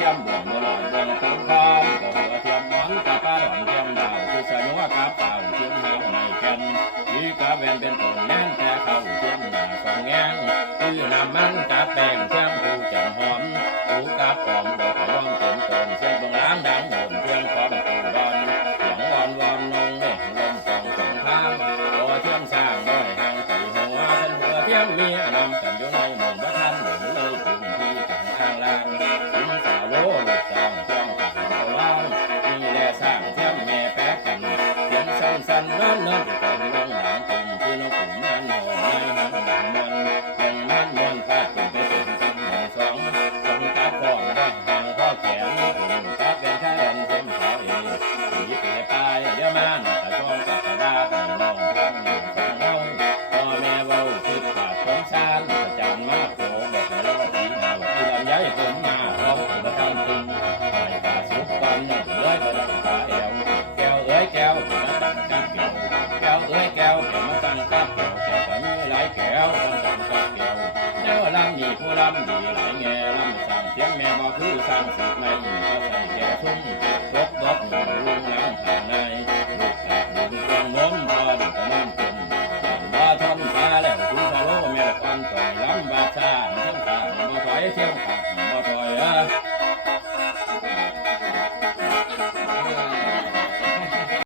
ทียมดวงบัวลอนดวงตังคามอกบัวเทียมหวังตาป้าหลอนเทียมดาวคือสายัวกาเต่าเทียมหาวในแคนมีกาแวนเป็นต้นแง่นแต่เข้าเทียมหนาฟังแง่งคือนำมันกาแป้งเทียมผูจังหอมผูกาปอมดอกร้องเต็มต้นเสียงบงล้างดังโหมเพียงพร้อมตูนบอลหลังวอนวอนนงเน่ลมฟองสองข้างตัวเทียมสร้างด้วย งเอ้ยไปดังตาแอวแก้วเอ้ยแก้วมาตั้งกับแก้วแก้วเอ้ยแก้วมาตั้งกับแก้วแก้วก็มีหลายแก้วตั้งตั้งกับแก้วแก้วลำนี่ผู้ลำดีหลายแง่ลำสามเสียงแม่บ่คือสามสิบไม่เขาใส่แก่ชุ่มบกบกหนู